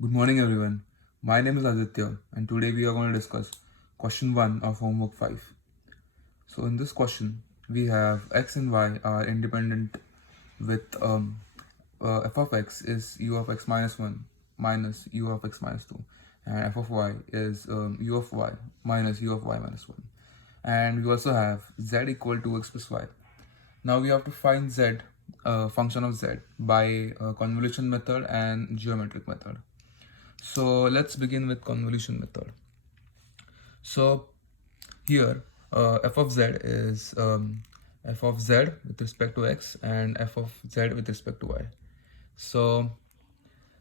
Good morning, everyone. My name is Aditya, and today we are going to discuss question 1 of homework 5. So, in this question, we have x and y are independent with f of x is u of x minus 1 minus u of x minus 2, and f of y is u of y minus u of y minus 1. And we also have z equal to x plus y. Now we have to find z, function of z, by convolution method and geometric method. So let's begin with convolution method. So here f of z is f of z with respect to x and f of z with respect to y. So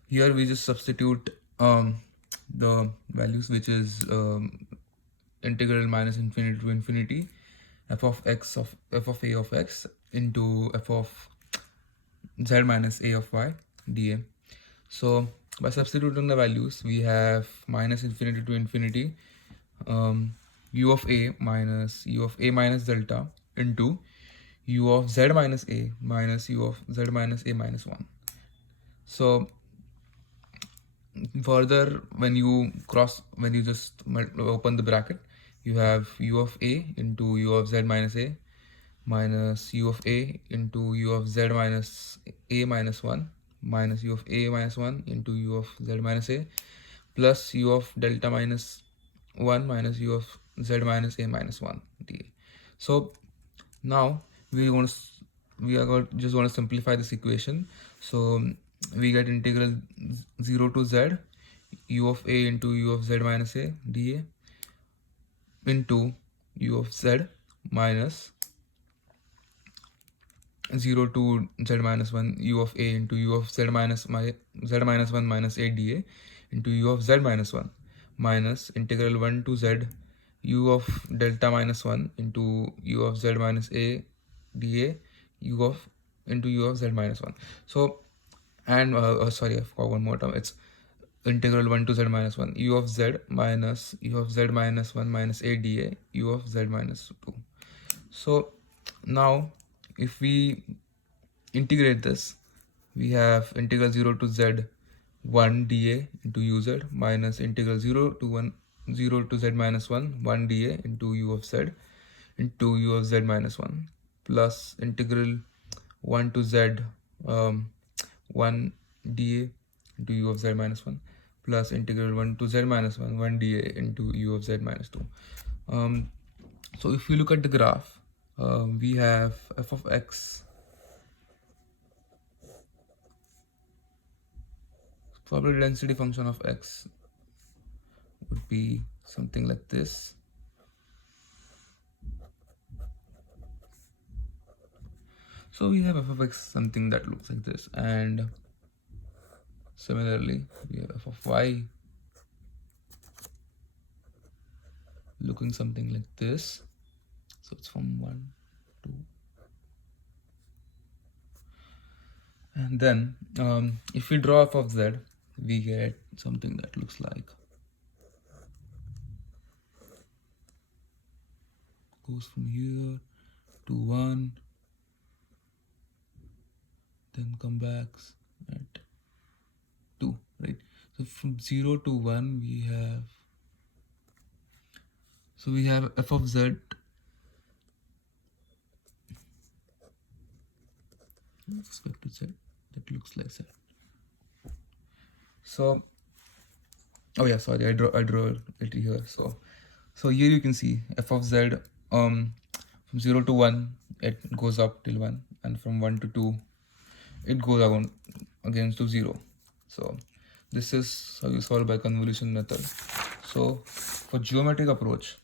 here we just substitute the values, which is integral minus infinity to infinity f of a of x into f of z minus a of y dA. So by substituting the values, we have minus infinity to infinity u of a minus delta into u of z minus a minus u of z minus a minus 1. So further, when you just open the bracket, you have u of a into u of z minus a minus u of a into u of z minus a minus 1 minus u of a minus 1 into u of z minus a plus u of delta minus 1 minus u of z minus a minus 1 dA. So now we are just going to simplify this equation. So we get integral 0 to z u of a into u of z minus a dA into u of z minus 0 to z minus 1 u of a into u of z minus 1 minus a dA into u of z minus 1 minus integral 1 to z u of delta minus 1 into u of z minus a dA into u of z minus 1. So, and sorry, I forgot one more term. It's integral 1 to z minus 1 u of z minus u of z minus 1 minus a dA u of z minus 2. So now if we integrate this, we have integral 0 to z 1 dA into uz minus integral 0 to z minus 1 dA into u of z into u of z minus 1 plus integral 1 to z 1 dA into u of z minus 1 plus integral 1 to z minus 1 dA into u of z minus 2. So if you look at the graph, we have f of x, probability density function of x would be something like this. So we have f of x something that looks like this, and similarly we have f of y looking something like this. So it's from 1 to, and then if we draw f of z, we get something that looks like, goes from here to 1, then come back at 2, right? So from 0 to 1 we have f of z with respect to z that looks like z. So oh yeah, sorry, I draw it here. So here you can see f of z from 0 to 1 it goes up till 1, and from 1 to 2 it goes again to 0. So this is how you solve by convolution method. So for geometric approach,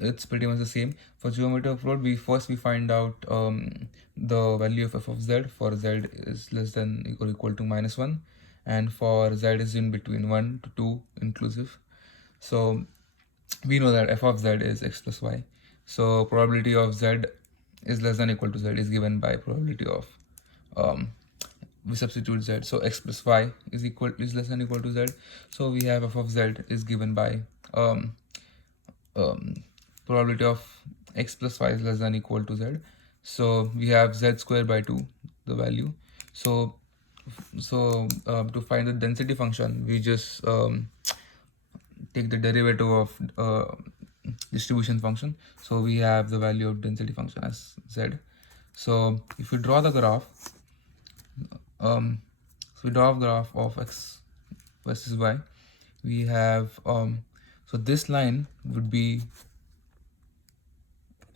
it's pretty much the same. For geometric approach, we find out the value of f of z for z is less than or equal to -1, and for z is in between 1 to 2 inclusive. So we know that f of z is x plus y. So probability of z is less than equal to z is given by probability of we substitute z. So x plus y is less than equal to z. So we have f of z is given by probability of x plus y is less than equal to z. So we have z squared by 2, the value. So to find the density function, we just take the derivative of distribution function. So we have the value of density function as z. So if we draw the graph, so we draw a graph of x versus y. We have so this line would be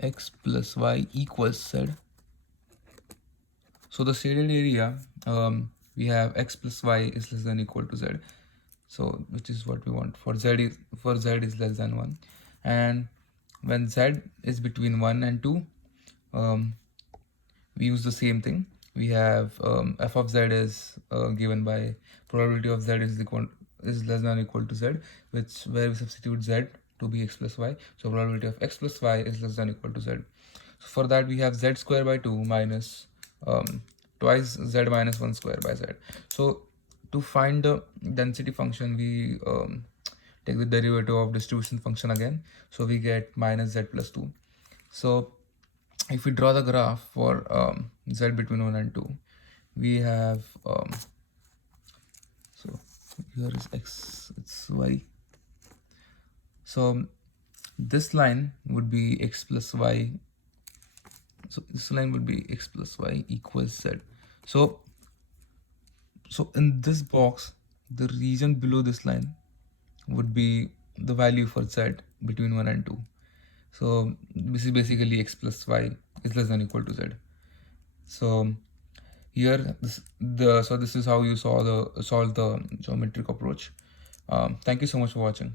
x plus y equals z. So the shaded area, we have x plus y is less than or equal to z. So which is what we want for z is less than 1, and when z is between 1 and 2, we use the same thing. We have f of z is given by probability of z is less than or equal to z, where we substitute z to be x plus y. So probability of x plus y is less than or equal to z. So for that we have z square by 2 minus twice z minus 1 square by z. So to find the density function, we take the derivative of distribution function again. So we get minus z plus 2. So if we draw the graph for z between 1 and 2, we have so here is x, it's y. So this line would be x plus y. So this line would be x plus y equals z. So in this box, the region below this line would be the value for z between 1 and 2. So this is basically x plus y is less than or equal to z. So here this is how you solve the geometric approach. Thank you so much for watching.